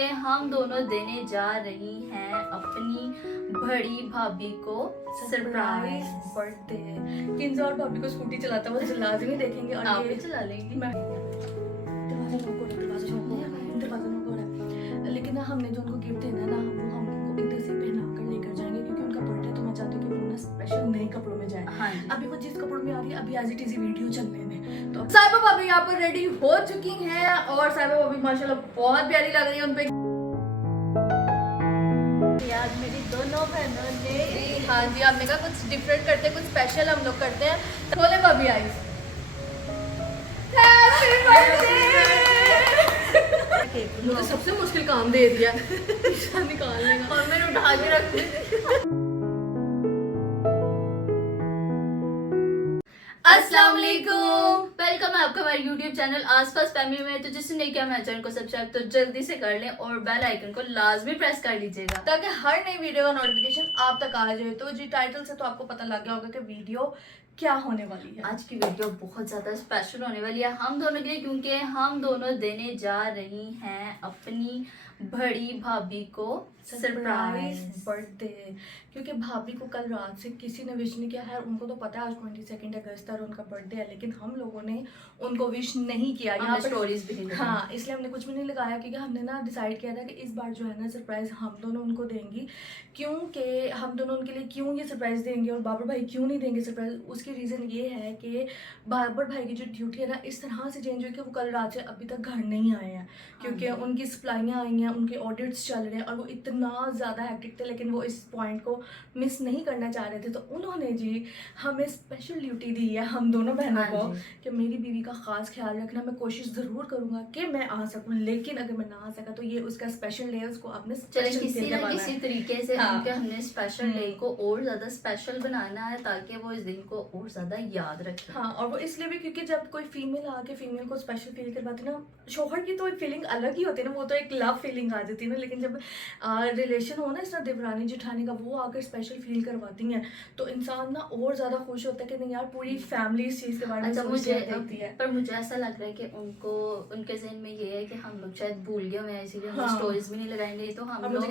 हम दोनों देने जा रही हैं अपनी बड़ी भाभी को सरप्राइज बर्थडे। किंजल और भाभी को स्कूटी चलाता हुआ लाजमी देखेंगे और आप ये भी चला लेंगी। मैं दरवाजा नॉक हो रहा है। लेकिन ना हमने जो उनको गिफ्ट देना है ना वो हम उनको इधर से पहना कर लेकर जाएंगे क्योंकि उनका बर्थडे तो मैं चाहती हूँ कि वो ना स्पेशल नए कपड़ों में जाए। हाँ जी। अभी वो जिस कपड़ों में आ रही है अभी आज ही टीजी वीडियो चलने में तो साहिबा भाभी यहाँ पर रेडी हो चुकी हैं और साहिबा भाभी माशाल्लाह बहुत प्यारी लग रही है उनपे। आज मेरी दोनों बहनों ने हाँ जी हमने कहा कुछ डिफरेंट करते हैं कुछ स्पेशल हम लोग करते हैं। खोले भाभी आई मुझे सबसे मुश्किल काम दे दिया निकालने का और मैंने उठा के रख दी। अस्सलाम वालेकुम, वेलकम है आपका हमारे यूट्यूब चैनल आसपास फैमिली में। तो जिसने नहीं किया हमारे चैनल को सब्सक्राइब तो जल्दी से कर लें और बेल आइकन को लाजमी प्रेस कर लीजिएगा ताकि हर नई वीडियो का नोटिफिकेशन आप तक आ जाए। तो जी टाइटल से तो आपको पता लग गया होगा कि वीडियो क्या होने वाली है। आज की वीडियो बहुत ज़्यादा स्पेशल होने वाली है हम दोनों के लिए, क्योंकि हम दोनों देने जा रही हैं अपनी बड़ी भाभी को सरप्राइज बर्थडे। क्योंकि भाभी को कल रात से किसी ने विश नहीं किया है। उनको तो पता है आज 22 अगस्त और उनका बर्थडे है, लेकिन हम लोगों ने उनको विश नहीं किया। यहाँ पर स्टोरीज भी नहीं लगाई। हाँ, इसलिए हमने कुछ भी नहीं लगाया क्योंकि हमने ना डिसाइड किया था कि इस बार जो है ना सरप्राइज हम दोनों उनको देंगी। क्योंकि हम दोनों उनके लिए क्यों ये सरप्राइज देंगे और बाबर भाई क्यों नहीं देंगे सरप्राइज, उसकी रीज़न ये है कि बाबर भाई की जो ड्यूटी है ना इस तरह से चेंज हुई कि वो कल रात से अभी तक घर नहीं आए हैं क्योंकि उनकी सप्लाइयाँ आई हैं, उनके ऑडिट्स चल रहे हैं और वो इतना ज़्यादा हैक्टिक थे, लेकिन वो इस पॉइंट को मिस नहीं करना चाह रहे थे। तो उन्होंने जी हमें स्पेशल ड्यूटी दी है हम दोनों बहनों को कि मेरी बीवी का ख़ास ख्याल रखना। मैं कोशिश ज़रूर करूँगा कि मैं आ सकूँ, लेकिन अगर मैं ना आ सका तो ये उसका स्पेशल डे है, उसको आपने चले किसी ना किसी तरीके से हमने स्पेशल डे को और ज़्यादा स्पेशल बनाना है ताकि वो इस दिन को और ज़्यादा याद रखे। हाँ, और वो इसलिए भी क्योंकि जब कोई फीमेल आके फीमेल को स्पेशल फील करवाती है ना, शोहर की तो एक फीलिंग अलग ही होती है ना, वो तो एक लव फीलिंग आ जाती है ना, लेकिन जब रिलेशन हो ना इस तरह देवरानी जेठानी का, वो आकर स्पेशल फील करवाती हैं तो इंसान ना और ज़्यादा खुश होता है कि नहीं यार पूरी फैमिली इस चीज़ के बारे में सोचती है। पर मुझे ऐसा लग रहा है कि उनको उनके जहन में ये है कि हम लोग शायद भूल गए हैं, इसीलिए हम स्टोरीज भी नहीं लगाएंगे। तो हम लोग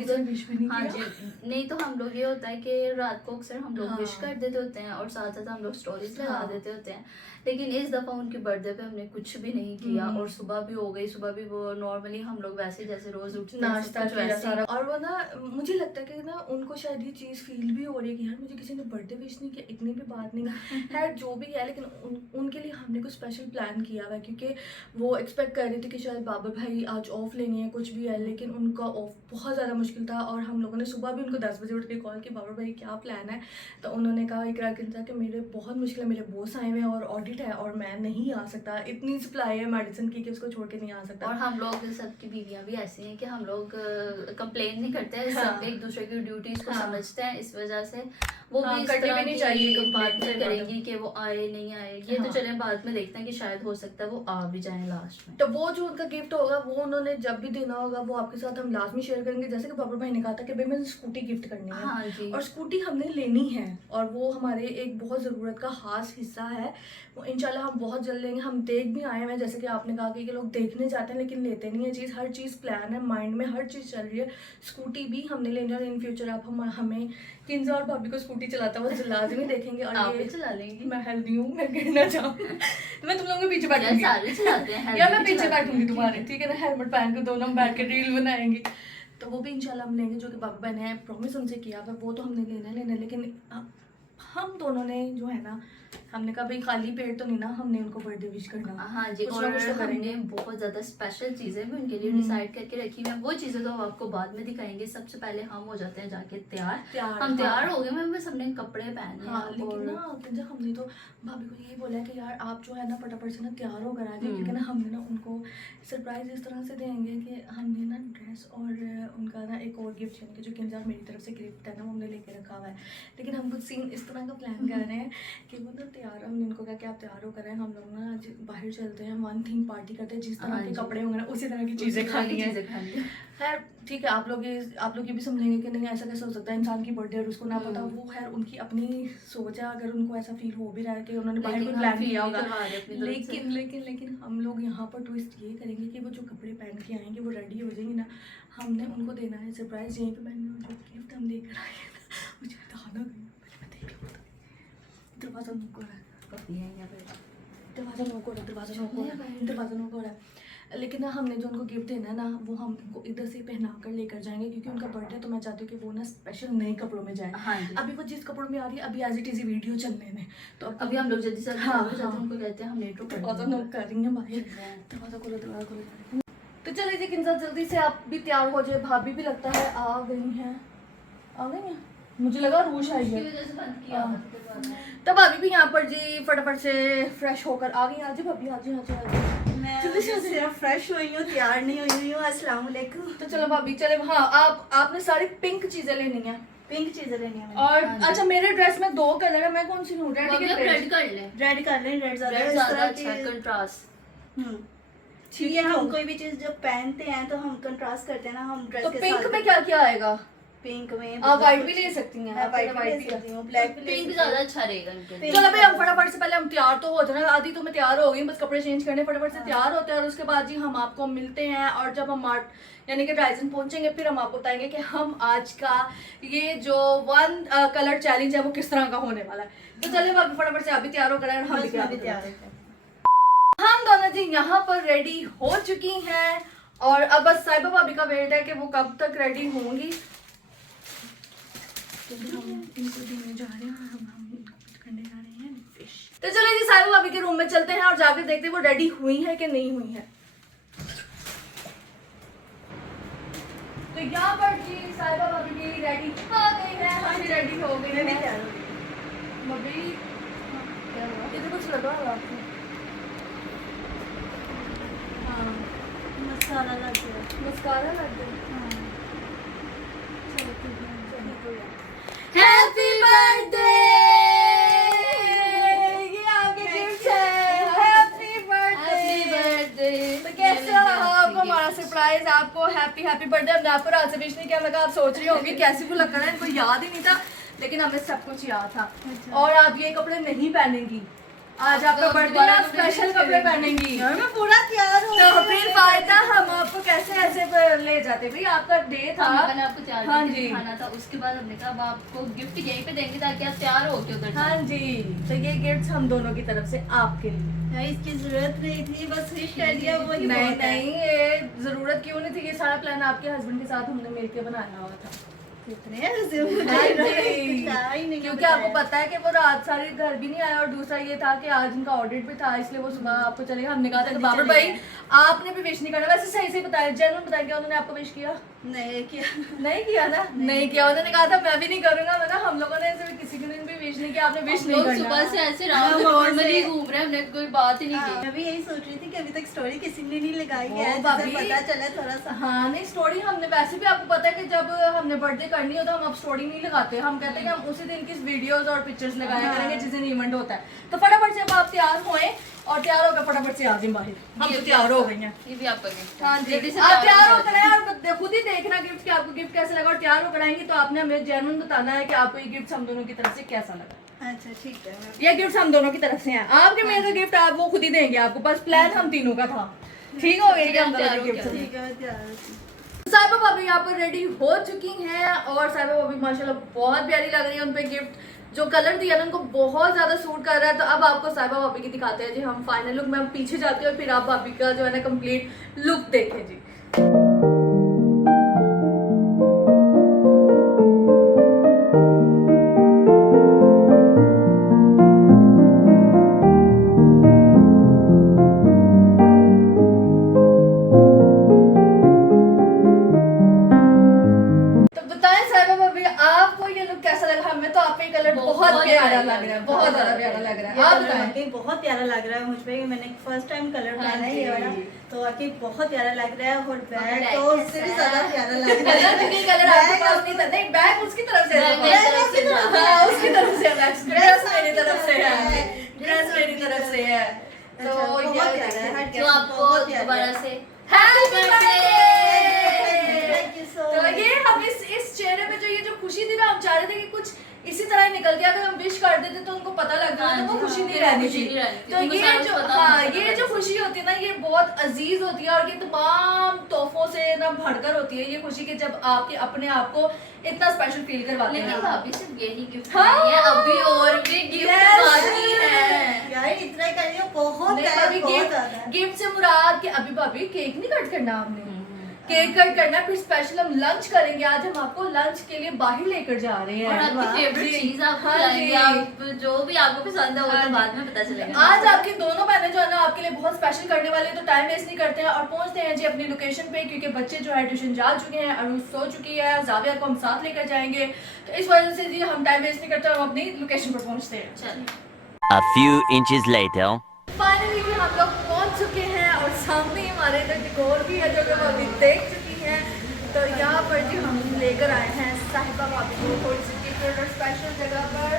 हाँ जी नहीं, तो हम लोग ये होता है कि रात को अक्सर हम लोग विश कर देते होते हैं और साथ साथ हम लोग स्टोरीज लगा देते होते हैं। लेकिन इस दफ़ा उनके बर्थडे पे हमने कुछ भी नहीं किया और सुबह भी हो गई, सुबह भी वो नॉर्मली हम लोग वैसे जैसे रोज उठते हैं नाश्ता किया सारा। और वो ना मुझे लगता है कि ना उनको शायद ये चीज़ फील भी हो रही है कि यार मुझे किसी ने बर्थडे विश नहीं किया, इतनी भी बात नहीं है जो भी है, लेकिन उनके लिए हमने कुछ स्पेशल प्लान किया हुआ है क्योंकि वो एक्सपेक्ट कर रही थी कि शायद बाबर भाई आज ऑफ लेनी है कुछ भी है, लेकिन उनका ऑफ बहुत ज़्यादा मुश्किल था और हम लोगों ने सुबह भी उनको 10 बजे उठ के कॉल की बाबर भाई क्या प्लान है। तो उन्होंने कहा इकरार किया कि मेरे बहुत मुश्किल है, मेरे बॉस आए हुए हैं और ऑडिट है और मैं नहीं आ सकता, इतनी सप्लाई है मेडिसिन की कि उसको छोड़ के नहीं आ सकता। और हम लोग सबकी बीवियां भी ऐसी हैं कि हम लोग कंप्लेन नहीं करते हैं, सब एक दूसरे की ड्यूटीज को समझते हैं, इस वजह से वो भी इस तरह नहीं चाहिए बात नहीं करेंगी कि वो आए नहीं आए। ये तो चले बाद में देखते हैं कि शायद हो सकता है वो आ भी जाए लास्ट में। तो वो जो उनका गिफ्ट होगा वो उन्होंने जब भी देना होगा वो आपके साथ हम लाजमी शेयर करेंगे। जैसे कि बाबर भाई ने कहा था कि भाई मैंने स्कूटी गिफ्ट करनी है। हाँ जी। और स्कूटी हमने लेनी है और वो हमारे एक बहुत ज़रूरत का खास हिस्सा है, वो इंशाल्लाह हम बहुत जल्द लेंगे। हम देख भी आए हैं, जैसे कि आपने कहा कि लोग देखने जाते हैं लेकिन लेते नहीं है चीज़। हर चीज़ प्लान है, माइंड में हर चीज़ चल रही है। स्कूटी भी हमने लेनी है और इन फ्यूचर आप हमें किंजल और भाभी को स्कूटी चलाता हुआ लाजमी देखेंगे। और आप ये भी चला लेंगी। मैं हेल्दी हूँ, मैं गिरना चाहूँ मैं तुम लोगों के पीछे बैठूंगी, सारे चलाते हैं या मैं पीछे बैठूंगी तुम्हारे, ठीक है ना, हेलमेट पहन के दोनों हम बैठ के रील बनाएंगे। तो वो भी इंशाल्लाह हम लेंगे, जो कि बाबा ने प्रॉमिस उनसे किया था वो तो हमने लेना है। लेकिन हम दोनों ने जो है ना हमने कहा भाई खाली पेट तो नहीं ना हमने उनको बर्थडे विश करना। हाँ जी, और हमने बहुत ज़्यादा स्पेशल चीज़ें भी उनके लिए डिसाइड करके रखी हुई हैं। वो चीज़ें तो हम आपको बाद में दिखाएंगे। सबसे पहले हम हो जाते हैं जाके तैयार। हम तैयार हो गए, मैं सबने कपड़े पहने। हाँ, लेकिन ना हमने तो भाभी को ये बोला कि यार आप जो है ना फटाफट से ना तैयार होकर आ जाए क्योंकि ना हमने ना उनको सरप्राइज इस तरह से देंगे कि हमने ना ड्रेस और उनका ना एक और गिफ्ट यानी कि जो कि मेरी तरफ से गिफ्ट है ना वो हमने लेके रखा हुआ है। लेकिन हम कुछ सीन इस तरह का प्लान कर रहे हैं कि वो ना मतलब तैयार, हमने इनको कहा कि आप तैयार हो करें, हम लोग ना आज बाहर चलते हैं, वन थिंग पार्टी करते हैं, जिस तरह के कपड़े होंगे ना उसी तरह की चीज़ें खानी है। खैर ठीक है, आप लोग ये भी समझेंगे कि नहीं ऐसा कैसे हो सकता है, इंसान की बर्थडे और उसको ना पता, वो खैर उनकी अपनी सोच है, अगर उनको ऐसा फील हो भी रहा है कि उन्होंने बाहर कोई प्लान किया होगा, लेकिन हम लोग यहाँ पर ट्विस्ट ये करेंगे कि वो जो कपड़े पहन के आएंगे वो रेडी हो जाएंगे ना, हमने उनको देना है सरप्राइज, यहीं पे पहनना जो गिफ्ट हम लेकर आए हैं ना, मुझे दिखाना गई, दरवाजा नोक हो रहा है, लेकिन ना हमने जो उनको गिफ्ट देना है ना वो हम उनको इधर से पहना कर लेकर जाएंगे, क्योंकि उनका बर्थडे तो मैं चाहती हूँ कि वो ना स्पेशल नए कपड़ों में जाए। हाँ, अभी वो जिस कपड़ों में आ रही है अभी एज इट इज वीडियो चलने में, तो अभी हम लोग जल्दी से उनको कहते हैं हम नेटो दरवाजा नोक कर रही हैं बाहर, दरवाजा खोलो। तो चलिए जी किंजल जल्दी से आप भी तैयार हो जाए, भाभी भी लगता है आ गई हैं, मुझे लगा रूश आई है। तो भाभी भी यहाँ पर जी फटाफट से फ्रेश होकर आ गई। आज भाभी आज मैं सिर्फ फ्रेश हुई हूँ, तैयार नहीं हुई हूँ। अस्सलाम वालेकुम। तो चलो भाभी चले, हाँ आपने सारी पिंक चीजें लेनी है, पिंक चीजें लेनी है और अच्छा मेरे ड्रेस में 2 कलर है, मैं कौन सी लूँ? रेड कर ले, रेड कर लें, रेड ज्यादा अच्छा कंट्रास्ट। ठीक है, हम कोई भी चीज जब पहनते हैं तो हम कंट्रास्ट करते हैं ना, हम ड्रेस तो के पिंक साथ। में क्या क्या आएगा? पिंक में आप व्हाइट भी ले सकती हैं, मैं व्हाइट भी ले सकती हूँ, ब्लैक भी ले पिंक सकती ज्यादा हूँ। अच्छा रहेगा इनके। चलो भाई हम फटाफट से पहले हम तैयार तो हो जाए ना, आधी तो मैं तैयार हो गई, बस कपड़े चेंज करने फटाफट से तैयार होते हैं और उसके बाद जी हम आपको मिलते हैं, और जब हम यानी कि ड्राइजन पहुंचेंगे फिर हम आपको बताएंगे कि हम आज का ये जो 1 कलर चैलेंज है वो किस तरह का होने वाला है। तो चलिए भाभी फटाफट से आप भी तैयार हो कर हम भी तैयार हैं। हम दोनों जी यहाँ पर रेडी हो चुकी हैं और अब बस साहिबा भाभी का वेट है कि वो कब तक रेडी होंगी। हम इनको देने जा रहे हैं, हम इनको कुछ करने जा रहे हैं फिश। तो चलो जी साहिबा भाभी के रूम में चलते हैं और जाकर देखते हैं वो रेडी हुई है कि नहीं हुई है। तो यहाँ पर जी साहिबा भाभी भी रेडी आ गई है, हम भी रेडी हो गए हैं। भाभी इधर कुछ लगा हुआ आपको? हाँ मसाला लग गया, मस्कारा लग गया। हाँ। चलो ठीक है, हैप्पी बर्थडे, ये आपके गिफ्ट है, हैप्पी बर्थडे। तो कैसे रहा आपको हमारा सरप्राइज? आपको हैप्पी बर्थडे हमने आपको रात से विश नहीं किया, लगा आप सोच रही होंगी कैसी भूल लग रहा है, इनको याद ही नहीं था, लेकिन हमें सब कुछ याद था। और आप ये कपड़े नहीं पहनेंगी, आज आपका बर्थडे है, आप स्पेशल कपड़े पहनेंगी। मैं पूरा तैयार हूँ। तो फिर फायदा हम आपको कैसे ऐसे पर ले जाते भाई, आपका डे था। मैंने आपको तैयार हाँ करके जी। दिखाना था, उसके बाद हमने कहा अब आपको गिफ्ट यहीं पे देंगे ताकि आप तैयार हो के उधर जाएं। हाँ जी, तो ये गिफ्ट हम दोनों की तरफ से आपके लिए। इसकी जरूरत नहीं थी, बस विश कर दिया वो ही नहीं बहुत है। नहीं, ये जरूरत क्यों नहीं थी, ये सारा प्लान आपके हस्बैंड के साथ हमने मिलके बनाया हुआ था। कितने ऐसे मुझे हाँ जी। बताया ही नहीं, क्योंकि आपको पता है कि वो रात सारी घर भी नहीं आया, और दूसरा ये था कि आज उनका ऑडिट भी था, इसलिए वो सुबह आपको चलेगा। हमने कहा था कि बाबर भाई आपने भी विश नहीं करना, वैसे सही से बताया, जेन्युइन बताया, क्या उन्होंने आपको विश किया? नहीं किया। नहीं किया ना, नहीं किया। उन्होंने कहा था मैं भी नहीं करूंगा, मैं हम लोगों ने ऐसे किसी के दिन भी विश नहीं किया, आपने विश नहीं लोग करना। सुबह से ऐसे रात नॉर्मली घूम रहे हैं, हमने कोई बात ही नहीं की। मैं भी यही सोच रही थी कि अभी तक स्टोरी किसी ने नहीं लगाई ओ, है, भाभी। जिससे पता चला थोड़ा सा। हाँ नहीं, स्टोरी हमने वैसे भी आपको पता है कि जब हमने बर्थडे करनी हो तो हम अब स्टोरी नहीं लगाते, हम कहते हैं कि हम उसी दिन की वीडियोस और पिक्चर्स लगाया करेंगे जिस दिन इवेंट होता है। तो फटाफट से अब आप तैयार होएं और तैयार होकर फटाफट से आ जाए बाहर। हम तो तैयार हो गई हैं। ये भी आपका गिफ्ट है। हाँ जी, जल्दी से आप तैयार हो होकर आए और खुद ही देखना गिफ्ट कि आपको गिफ्ट कैसा लगा, और तैयार होकर आएंगे तो आपने हमें जेन्युइन बताना है कि आपको ये गिफ्ट हम दोनों की तरफ से कैसा लगा। अच्छा ठीक है। ये गिफ्ट हम दोनों की तरफ से हैं, आपके मेरे गिफ्ट आप वो खुद ही देंगे आपको, बस प्लान हम तीनों का था। ठीक हो गया, हम दोनों के गिफ्ट। ठीक है, तैयार हूँ। साहिबा भाभी यहाँ पर रेडी हो चुकी हैं और साहिबा भाभी माशाल्लाह बहुत प्यारी लग रही है, उन पे गिफ्ट जो कलर दिया ना उनको बहुत ज्यादा सूट कर रहा है। तो अब आपको साहिबा भाभी की दिखाते हैं जी हम फाइनल लुक में। हम पीछे जाते हैं और फिर आप भाभी का जो है ना कंप्लीट लुक देखें जी। हमें तो आपका कलर बहुत प्यारा लग रहा है, बहुत ज्यादा प्यारा लग रहा है। आप बताएं। बहुत प्यारा लग रहा है मुझ पे, मैंने फर्स्ट टाइम कलर पहना है ये वाला, तो वाकई बहुत प्यारा लग रहा है। और बैग तो उससे भी ज्यादा प्यारा लग रहा है। कलर आपके पास नहीं, बैग उसकी तरफ से है, उसकी तरफ से ड्रेस मेरी तरफ से है। मेरी तरफ से है। तो बहुत ये प्यारा है, हर तो guest आपको बहुत प्यारा दोबारा है। से happy birthday. Thank you so तो much. ये हम इस चेहरे में जो ये जो खुशी थी ना, हम चाह रहे थे कि कुछ इसी तरह ही निकल गया। अगर हम विश कर देते तो उनको पता लग जाता तो वो खुशी नहीं रहनी थी। तो ये जो ये जो खुशी होती है ना, ये बहुत अजीज होती है और ये तमाम तोहफों से ना भरकर होती है ये खुशी कि जब आपके अपने आप को इतना स्पेशल फील करवाते लेकिन हैं। भाभी सिर्फ यही गिफ्ट हाँ। नहीं है, अभी और भी गिफ्ट Yes. बाकी है। यार इतना करिए बहुत नहीं, है, अभी बहुत ज्यादा है। गिफ्ट से मुराद कि अभी भाभी केक नहीं कट करना आपने, केक कट करना, फिर स्पेशल हम लंच करेंगे। आज हम आपको लंच के लिए बाहर लेकर जा रहे हैं। और आपकी वाह, फेवरेट जी। चीज आप हाँ खिलाएंगे, जी। आप जो भी आपको पसंद है वो हाँ तो जी। बाद में पता चलेगा। आज आपकी दोनों बहनें जो है ना आपके लिए बहुत स्पेशल करने वाले हैं, तो टाइम वेस्ट नहीं करते हैं और पहुंचते हैं जी अपनी लोकेशन पे, क्योंकि बच्चे जो है ट्यूशन जा चुके हैं, अरुण सो चुकी है, जाविया को हम साथ लेकर जाएंगे। तो इस वजह से जी हम टाइम वेस्ट नहीं करते, हम अपनी लोकेशन पर पहुंचते हैं। चलो A few inches later. Finally भी हम लोग पहुंच चुके हैं और सामने ही हमारे इधर डेकोर भी है जो कि हम अभी देख चुकी हैं। तो यहाँ पर जी हम लेकर आए हैं साहिबा भाभी को थोड़ी सी गिफ्ट और स्पेशल जगह पर।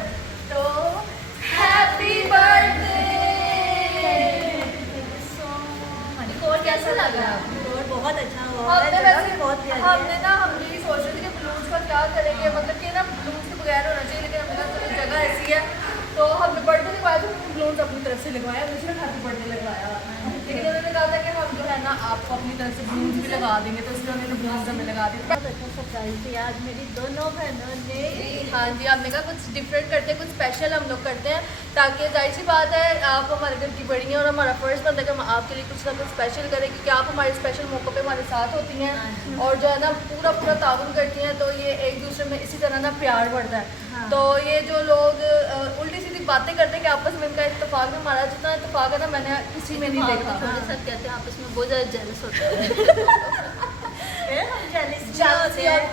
तो हैप्पी बर्थडे। डेकोर कैसा लग रहा है आपको? और बहुत अच्छा हुआ है, हमने जगह वैसे भी बहुत प्यारी हमने है। ना हम यही सोच रहे थे कि बलून्स का क्या करेंगे, मतलब कि ना बलून्स के बगैर होना चाहिए, लेकिन हमने कहा चलो जगह ऐसी है तो हमने बर्थडे लगवाया तो हमने बलून्स अपनी तरफ से लगवाया, हमने सिर्फ हैप्पी बर्थडे लगवाया। लेकिन उन्होंने कहा था कि हम जो है ना आपको अपनी तरफ से बलून्स भी लगा देंगे, तो इसलिए उन्होंने बलून्स हमें लगा दिए। बहुत अच्छा सरप्राइज थी आज मेरी दोनों बहनों ने। हाँ जी, हमने कहा कुछ डिफरेंट करते हैं, कुछ स्पेशल हम लोग करते हैं, ताकि जाहिर सी बात है आप हमारे घर की बड़ी हैं और हमारा फर्ज बनता है कि हम आपके लिए कुछ ना कुछ स्पेशल करें, क्योंकि आप हमारे स्पेशल मौक़ों पे हमारे साथ होती हैं और जो है ना पूरा ताउन करती हैं, तो ये एक दूसरे में इसी तरह ना प्यार बढ़ता है। हाँ। तो ये जो लोग उल्टी सीधी बातें करते हैं कि आपस में इनका इत्तेफाक में, हमारा जितना इत्तेफाक है ना मैंने किसी में नहीं हाँ, देखा। थोड़े सब कहते हैं आपस में बहुत ज्यादा जेलस होते हैं। हम jealous Jealousy होते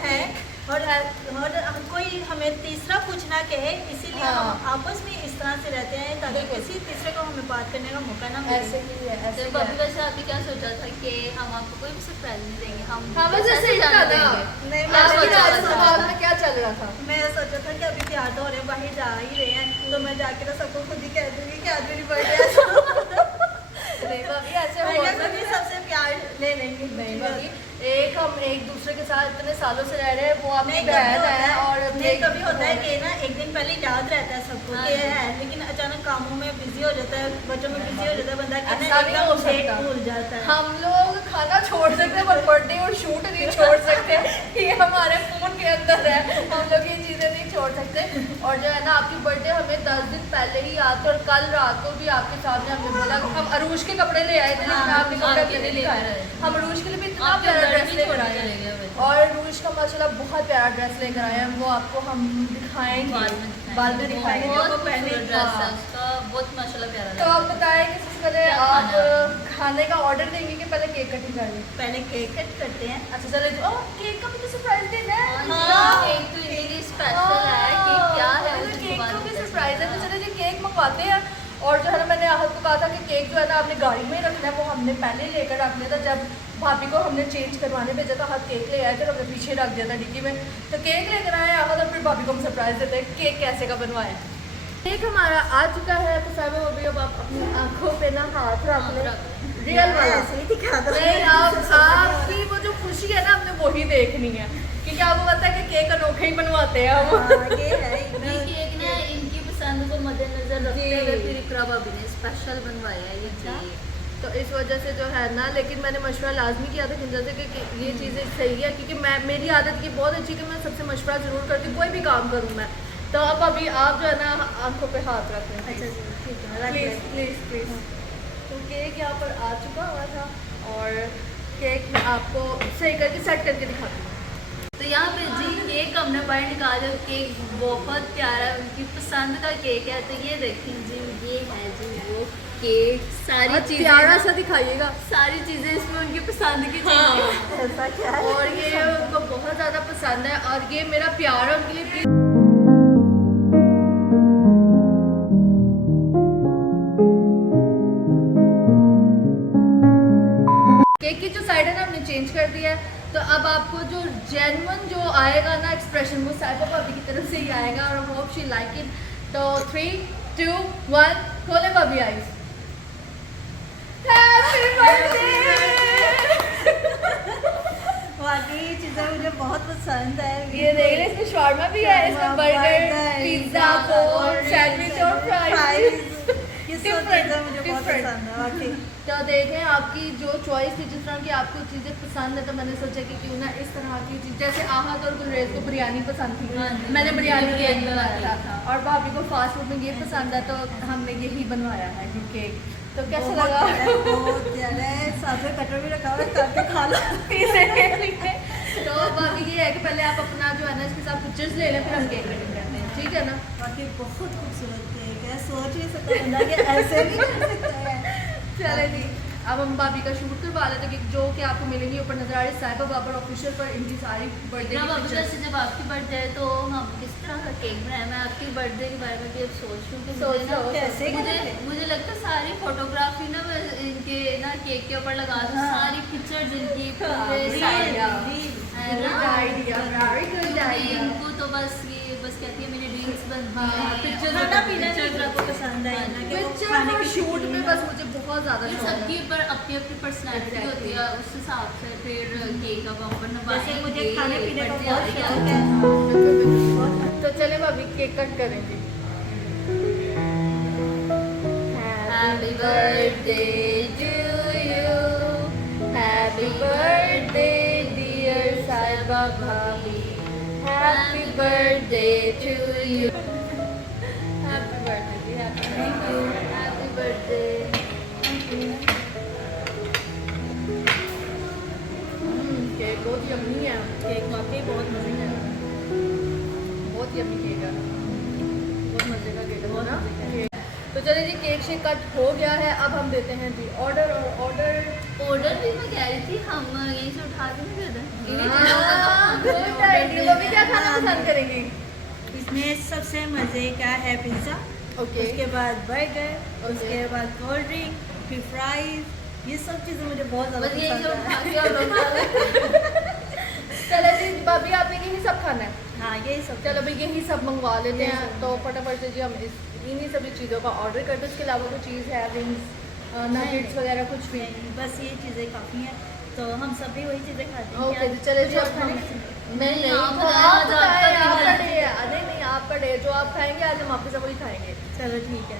और हैं और हम कोई हमें तीसरा कुछ ना कहे, इसीलिए हाँ। हम आपस में इस तरह से रहते हैं ताकि बिल्कुल। किसी तीसरे को हमें बात करने का मौका ना ऐसे मिले। ही है, ऐसे तो ही भाभी है। वैसे आपने क्या सोचा था कि हम आपको कोई भी सरप्राइज नहीं देंगे, हम हाँ, बस ऐसे ऐसे ही जाने था ना। देंगे। नहीं, क्या मैं सोचा आज था? दिमाग में क्या चल रहा था? मैं सोचा था कि अभी तैयार तो हो रहे हैं, बाहर जा ही रहे हैं, तो मैं जाके तो सबको खुद ही कह दूंगी कि आज मेरी बर्थडे है। नहीं भाभी ऐसे मैं हो क्या सकता खुद ही सबसे प्यार ले लेंगे। नहीं भाभी, हम एक दूसरे के साथ इतने सालों से रह रहे हैं, वो आपकी नहीं, बहन कभी है और नहीं, कभी होता है कि ना एक दिन पहले याद रहता है सबको हाँ कि ये जी। है, लेकिन अचानक कामों में बिजी हो जाता है, बच्चों में बिजी हो जाता है बंदा, कि ऐसा नहीं हो एकदम डेट सकता। भूल जाता है। हम लोग खाना छोड़ सकते हैं पर बर्थडे और शूट नहीं छोड़ सकते, ये हमारे फोन के अंदर है, हम लोग ये चीज़ें नहीं छोड़ सकते। और जो है ना आपकी बर्थडे हमें 10 दिन पहले ही याद, और कल रात को भी आपके सामने हमने बोला हम अरूज के कपड़े ले आए थे, लेकिन हाँ, आपने कपड़े आपके अपने लिए नहीं लेकर दिखाए। आए। हम अरूज के लिए भी इतना आपके प्यारा घर ड्रेस में लेकर छोड़ आए के ले हैं, गए हुए। और रूज का माशाल्लाह बहुत प्यारा ड्रेस लेकर आए हैं, वो आपको हम दिखाएंगे, बाद में दिखाएंगे। बहुत जो पहने खूबसूरत ड्रेस है हाँ। उसका, बहुत माशाल्लाह प्यारा तो लग आप रहा है। बताएं कि सबसे पहले क्या आप खाना खाने का ऑर्डर देंगे कि पहले केक कटिंग करेंगे? पहले केक कट करते हैं। अच्छा चलो जी। ओह, केक का भी तो सरप्राइज देना है। हाँ, केक तो इनके लिए स्पेशल है कि क्या है तो उसके केक बाद का भी पता सरप्राइज है, तो चलेगा। चलो जी केक मंगवाते हैं। और जो है ना मैंने आहत को कहा था कि केक जो है ना आपने गाड़ी में ही रखना है, वो हमने पहले लेकर रख लिया था। जब भाभी को हमने चेंज करवाने भेजा था, हाथ केक ले आए थे, हमने पीछे रख दिया था डिक्की में। तो केक लेकर आए आहत, और फिर भाभी को हम सरप्राइज देते हैं केक कैसे का बनवाया। केक हमारा आ चुका है, तो साहब वो भी अब आप अपनी आंखों पे ना हाथ रख लें, रियल वाला। ऐसे ही दिखा दो। नहीं, आपकी वो जो खुशी है ना हमने वही देखनी है, क्योंकि आपको पता है कि केक अनोखे ही बनवाते हैं हम। हाँ, ये है ये केक ना इनकी पसंद को मद्देनजर रखते जी। हुए फिर इकरा भाभी ने स्पेशल बनवाया है ये केक। तो इस वजह से जो है ना, लेकिन मैंने मशवरा लाजमी किया था किंजल से कि ये चीज़ें सही है, क्योंकि मेरी आदत की बहुत अच्छी कि मैं सबसे मशवरा ज़रूर करती हूँ, कोई भी काम करूँ मैं। तो अब अभी आप जो है ना आंखों पे हाथ रख लें। अच्छा जी, ठीक है, रख प्लीज़ लेते हैं। Please please. तो केक यहाँ पर आ चुका हुआ था, और केक मैं आपको सही करके सेट करके दिखाती हूँ। तो यहाँ पे जी केक हमने बाहर निकाला, केक बहुत प्यारा है, उनकी पसंद का केक है। तो ये देखिए जी, ये है जी वो केक, सारी और चीजें प्यारा ना- सा दिखाइएगा। सारी चीजें इसमें उनकी पसंद की चीजें हाँ। हैं। ऐसा क्या है? और ये उनको बहुत ज़्यादा पसंद है, और ये मेरा प्यार है उनके लिए। केक की जो साइड है ना हमने चेंज कर दिया है, तो अब आपको जो जेन्युइन जो आएगा ना एक्सप्रेशन, वो साइबा भाभी की तरफ से ही आएगा, और होप शी लाइक इट। तो 3, 2, 1 खोले भाभी आइस। Happy birthday. वाकई ये चीज़ें मुझे बहुत पसंद है। ये देख रहे इसमें शॉर्मा भी है, इसमें बर्गर, पिज्जा, कोक, सैंडविच और फ्राइज। ये सब चीज़ें मुझे बहुत पसंद है वाकई। तो देखें आपकी जो चॉइस थी, जिस तरह की आपको चीज़ें पसंद है, तो मैंने सोचा कि क्यों ना इस तरह की चीज़, जैसे आहत और गुलरेज को बिरयानी पसंद थी, मैंने बिरयानी केक बनाया था, और भाभी को फास्ट फूड में ये पसंद है, तो हमने यही बनवाया है ये केक। तो कैसा लगा? बहुत प्यारा है, साथ में कटर भी रखा हुआ है, करके खा लो। तो भाभी ये है कि पहले आप अपना जो है ना इसके साथ पिक्चर्स ले लें, फिर हम केक कटिंग करते हैं, ठीक है ना? बाकी बहुत खूबसूरत केक है, सोच नहीं सकता बंदा कि ऐसे भी कर सकता है। चले जी, अब हम भाभी का शूट करवा लेते हैं, कि जो कि आपको मिलेंगी ऊपर नजर आ रही साहिबा बाबर ऑफिशियल पर इनकी सारी बर्थडे जब अब जैसे जब आपकी बर्थडे है तो हम किस तरह का केक बनाए। मैं आपकी बर्थडे के बारे में भी अब सोच रही हूँ कि सोच मुझे ना लो, कैसे मुझे लगता है सारी फोटोग्राफी ना मैं इनके ना केक के ऊपर लगा दूँ, सारी पिक्चर्स इनकी पूरे सारे है ना। Very good idea. इनको तो बस कहती है मेरी ड्रीम्स बनती हाँ, है। pictures खाना पीना भी pictures आपको पसंद है ना, कि वो पिक्चर खाने और की शूट शौकीन में है। बस मुझे बहुत ज़्यादा ये शौक है। सबकी पर अपनी अपनी पर्सनैलिटी होती है, उस हिसाब से फिर केक का बम्पर जैसे मुझे खाने पीने का birthday आ बहुत रही शौक है। है। तो चले भाभी केक कट करें जी। Happy birthday to you. Happy birthday dear साहिबा भाभी, Happy birthday to you. Happy birthday ji, happy birthday. Cake बहुत यम्मी है, केक वाकई बहुत मजे का है। बहुत यम्मी केक है, बहुत मजे का केक है ना केक। तो चलिए जी, केक शेक कट हो गया है, अब हम देते हैं जी ऑर्डर। और ऑर्डर भी मैं कह रही थी हम यहीं से उठा के नहीं दे दें। Good idea. अभी क्या खाना पसंद करेंगी? इसमें सबसे मजे का है पिज्ज़ा, ओके, उसके बाद बर्गर, उसके बाद कोल्ड ड्रिंक, फिर फ्राइज। ये सब चीज़ें मुझे बहुत ज़्यादा बस यहीं से पसंद उठा है। के और लोग खा लें। चलो जी भाभी, आपने यही सब खाना है? हाँ यही सब। चलो भाई यही सब मंगवा लेते हैं। यही सब। तो फटाफट से जी हम इन्हीं सभी चीज़ों का ऑर्डर करते हैं। उसके अलावा कोई चीज़ है, विंग्स, नगेट्स वगैरह कुछ भी? नहीं, बस ये चीज़ें काफ़ी हैं, तो हम सब भी वही चीज़ें खाते हैं। ओके क्या- जी, चले जी कुछ अब और हम खाने का? नहीं नहीं आप तो बताएं, आप आज आपका बताएं, दिन आपका है। डे है। अरे नहीं, आपका डे, जो आप खाएंगे आज हम आपके साथ वही खाएंगे। चलो ठीक है।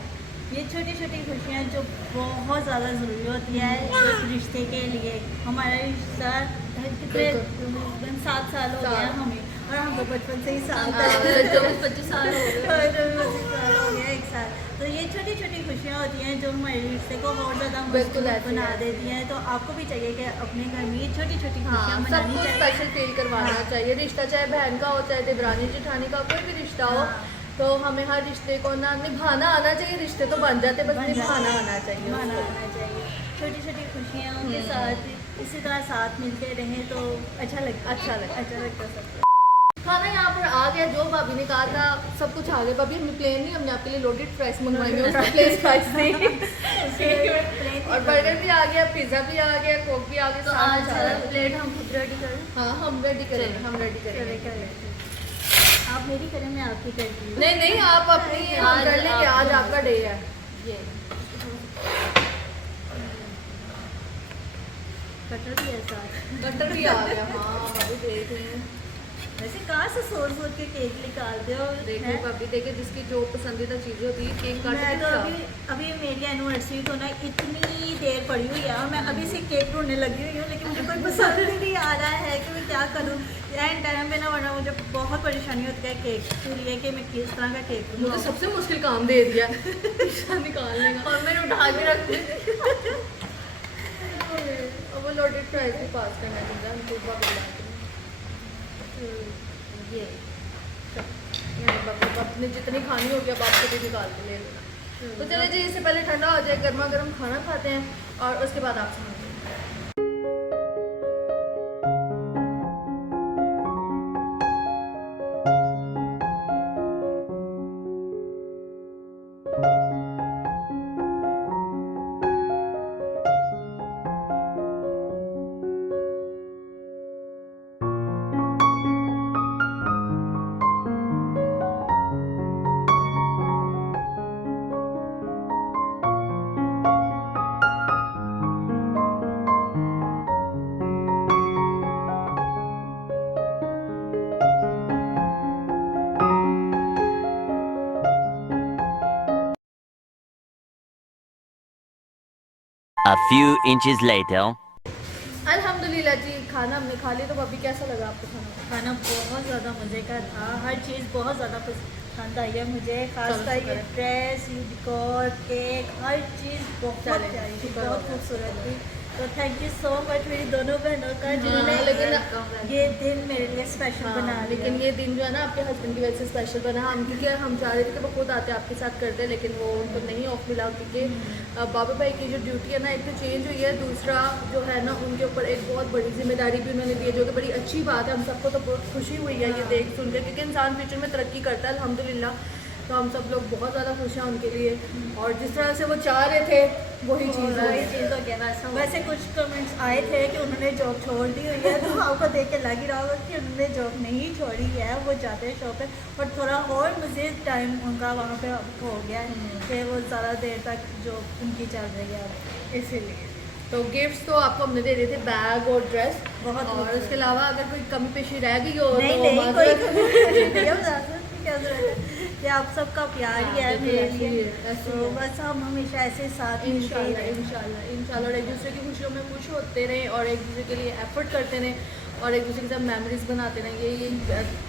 ये छोटी छोटी खुशियाँ जो बहुत ज़्यादा ज़रूरी होती है एक रिश्ते के लिए। हमारा रिश्ता कितने 7 साल हो गया हमें, और हम तो बचपन से ही साथ हैं। 24-25 साल हो गए। और 25 साल हो गया एक साथ। तो ये छोटी छोटी खुशियाँ होती हैं जो हमारे रिश्ते को और ज़्यादा बिल्कुल मजबूत ऐसे बना है। देती हैं। तो आपको भी चाहिए कि अपने घर में ये छोटी छोटी खुशियाँ हाँ, मनानी सबको चाहिए। स्पेशल फील करवाना हाँ। चाहिए। रिश्ता चाहे बहन का हो, चाहे देवरानी जेठानी का, कोई भी रिश्ता हो, हाँ। तो हमें हर रिश्ते को ना निभाना आना चाहिए। रिश्ते तो बन जाते, बस बन जाते निभाना हैं। आना चाहिए निभाना उसको। आना चाहिए। छोटी छोटी खुशियों के साथ इसी तरह साथ मिलते रहें तो अच्छा लगता सब। खाना यहाँ पर आ गया, जो भाभी ने कहा था सब कुछ आ गया। भाभी हमने प्लेन नहीं, हमने आपके लिए लोडेड फ्राइज मंगवाएंगे, उसका प्लेन फ्राइज थी। और बर्गर भी आ गया, पिज्ज़ा भी आ गया, कोक भी आ गया, तो सारा आज कुछ आ गया। प्लेट हम खुद रेडी करें। हाँ हम रेडी करेंगे, हम रेडी चले करेंगे। करें। आप मेरी करें, मैं आपकी करती हूँ। नहीं नहीं, आप अपनी हम आज कर लेंगे, आप- आज आपका डे है। ये कटर भी है साथ। बटर भी आ गया। हाँ भाभी देख रही हैं, वैसे कहाँ से सोच सोच के केक निकालते हो? देखिए हैं? भाभी, देखिए जिसकी जो पसंदीदा चीज़ें होती है, केक काट मैं के तो खिलाओ। अभी मेरी एनिवर्सरी तो ना इतनी देर पड़ी हुई है, और मैं अभी से केक ढूंढने लगी हुई हूँ, लेकिन मुझे कोई पसंद ही नहीं आ रहा है कि मैं क्या करूँ। एंड टाइम पे ना, वरना मुझे बहुत परेशानी होती है केक के लिए कि मैं किस तरह का केक मुझे बनाऊँ। सबसे मुश्किल काम दे दिया निकालने का, और मैंने उठा के रख दी। अब वो लोडेड फ्राइज भी पास करना चाहिए, हम खूब बाबा ये अपने जितनी खानी होगी अब आपको भी निकाल के ले लेना। तो चलिए जी, इससे पहले ठंडा हो जाए, गर्मा गर्म खाना खाते हैं और उसके बाद आपसे मिलते हैं। A few inches later. अल्हम्दुलिल्लाह जी, खाना हमने खा लिया। तो भाभी कैसा लगा आपको खाना? खाना बहुत ज़्यादा मज़े का था, हर चीज़ बहुत ज़्यादा पसंद आई है मुझे, खासकर ये ड्रेस, ये डिकोर, केक, हर चीज़ बहुत प्यारी थी, बहुत खूबसूरत थी। तो थैंक यू सो मच मेरी दोनों बहनों का जिन्होंने लेकिन ये दिन मेरे लिए स्पेशल बना लिया। लेकिन ये दिन जो है ना आपके हस्बैंड की वजह से स्पेशल बना। हम क्योंकि हम चाह रहे थे कि वो खुद आते आपके साथ करते, लेकिन वो उनको नहीं ऑफ मिला क्योंकि बाबा भाई की जो ड्यूटी है ना एक तो चेंज हुई है, दूसरा जो है ना उनके ऊपर एक बहुत बड़ी जिम्मेदारी भी उन्होंने दी है, जो कि बड़ी अच्छी बात है। हम सबको तो बहुत खुशी हुई है ये देख सुन के, क्योंकि इंसान फ्यूचर में तरक्की करता है अल्हम्दुलिल्लाह। तो हम सब लोग बहुत ज़्यादा खुश हैं उनके लिए, और जिस तरह से वो चाह रहे थे वही चीज़ हो गया। वैसे कुछ कमेंट्स आए थे कि उन्होंने जॉब छोड़ दी हुई है, तो आपको देख के लग ही रहा होगा कि उन्होंने जॉब नहीं छोड़ी है, वो जाते हैं शॉप पे, और थोड़ा और मज़ीद टाइम उनका वहाँ पे हो गया है कि वो ज़्यादा देर तक जॉब उनकी चल रही है अब, इसीलिए। तो गिफ्ट्स तो आपको हमने दे दिए थे, बैग और ड्रेस बहुत और उसके अलावा अगर कोई कमी पेशी रह गई हो नहीं तो नहीं कोई माजरत। क्या जरूरत है कि आप सबका प्यार ही है मेरे लिए, तो बस हम हमेशा ऐसे साथ मिलके ही रहें। इंशाल्लाह और एक दूसरे की खुशियों में खुश होते रहें और एक दूसरे के लिए एफर्ट करते रहें और एक दूसरे के साथ मेमोरीज बनाते रहें। ये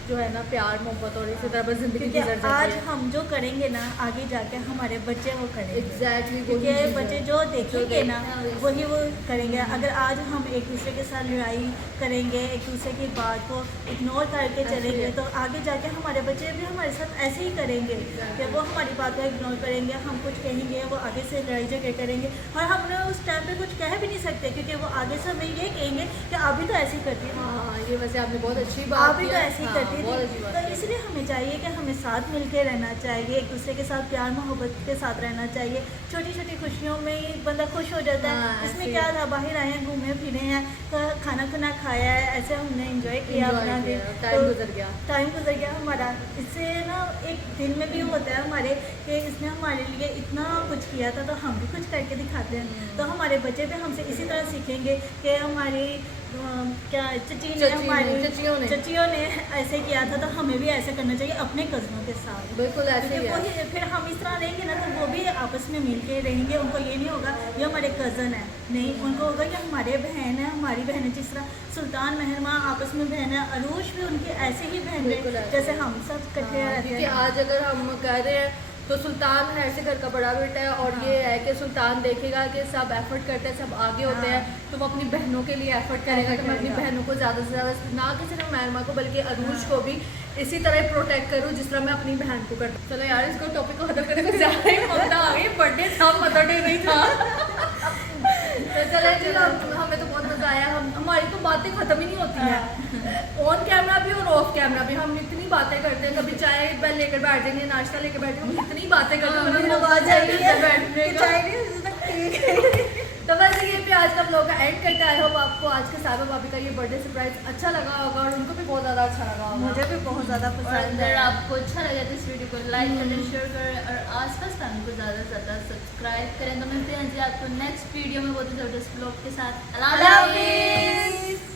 जो है ना प्यार मोहब्बत और इसी तरह बस जिंदगी गुजर क्योंकि जाती आज है। हम जो करेंगे ना आगे जाके हमारे बच्चे वो करेंगे। एग्जैक्टली, क्योंकि बच्चे जो देखेंगे ना वही वो करेंगे। अगर आज हम एक दूसरे के साथ लड़ाई करेंगे, एक दूसरे की बात को इग्नोर करके चलेंगे, तो आगे जाके हमारे बच्चे भी हमारे साथ ऐसे ही करेंगे कि वो हमारी बात को इग्नोर करेंगे, हम कुछ कहेंगे वो आगे से लड़ाई झगड़े करेंगे, और हम उस टाइम पे कुछ कह भी नहीं सकते क्योंकि वो आगे से हमें ये कहेंगे कि आप भी तो ऐसे ही करती है। हाँ, ये वैसे आपने बहुत अच्छी बात आप भी तो ऐसे ही करती बहुत थी। अच्छी बात तो की। इसलिए हमें चाहिए कि हमें साथ मिलके रहना चाहिए, एक दूसरे के साथ प्यार मोहब्बत के साथ रहना चाहिए। छोटी छोटी खुशियों में ही बंदा खुश हो जाता है। हाँ, इसमें ऐसे क्या था, बाहर आए हैं, घूमे फिरे हैं, तो खाना खुना खाया है, ऐसे हमने एंजॉय किया अपना दिन, टाइम गुजर गया। टाइम गुजर गया हमारा। इससे ना एक दिन में भी होता है हमारे कि इसने हमारे लिए इतना कुछ किया था, तो हम भी कुछ करके दिखाते हैं। तो हमारे बच्चे भी हमसे इसी तरह सीखेंगे कि हमारी क्या चचियों ने ऐसे किया था, तो हमें भी ऐसे करना चाहिए अपने कज़नों के साथ। बिल्कुल ऐसे ही है। वही फिर हम इस तरह रहेंगे ना, तो वो भी आपस में मिल के रहेंगे। उनको ये नहीं होगा ये हमारे कज़न है, नहीं, उनको होगा कि हमारे बहन है, हमारी बहन है। जिस तरह सुल्तान महरमा आपस में बहन है, अरूश भी उनकी ऐसे ही बहन है जैसे हम सब इकट्ठे रहते क्योंकि हैं। आज अगर हम कह रहे हैं तो सुल्तान है ऐसे घर का बड़ा बेटा है, और ये है कि सुल्तान देखेगा कि सब एफर्ट करते हैं, सब आगे होते हैं, तो वो अपनी बहनों के लिए एफर्ट करेगा कि मैं अपनी बहनों को ज़्यादा से ज़्यादा, ना कि सिर्फ महरमा को बल्कि अरूज को भी इसी तरह प्रोटेक्ट करूँ जिस तरह मैं अपनी बहन को करता हूँ। चलो यार, इसको टॉपिक को खत्म करने को ज़्यादा ही मजा आ गई। बर्थडे था, मदर डे नहीं था। तो चले जी, हमें तो बहुत मज़ा आया। हमारी तो बातें ख़त्म ही नहीं होती हैं, ऑन कैमरा भी और ऑफ कैमरा भी। हम इतनी बातें करते हैं, कभी चाय लेकर बैठ जाएंगे, नाश्ता लेकर बैठ जाएंगे, हम इतनी बातें करते हैं, मतलब आवाज़ आ रही है बैठने कि का। चाहिए तो बस ये पे आज का ब्लॉग का एंड करते हैं। आई होप आपको आज के साथ भाभी का ये बर्थडे सरप्राइज अच्छा लगा होगा और उनको भी बहुत ज़्यादा अच्छा लगा होगा। मुझे भी बहुत ज़्यादा और पसंद है। अगर आपको अच्छा लगा तो इस वीडियो को लाइक करें, शेयर करें और आसपास फैमिली को ज़्यादा से ज़्यादा सब्सक्राइब करें। तो मिलते हैं जी आपको नेक्स्ट वीडियो में बहुत ही ज़बरदस्त ब्लॉग के साथ। अल्लाह हाफिज़।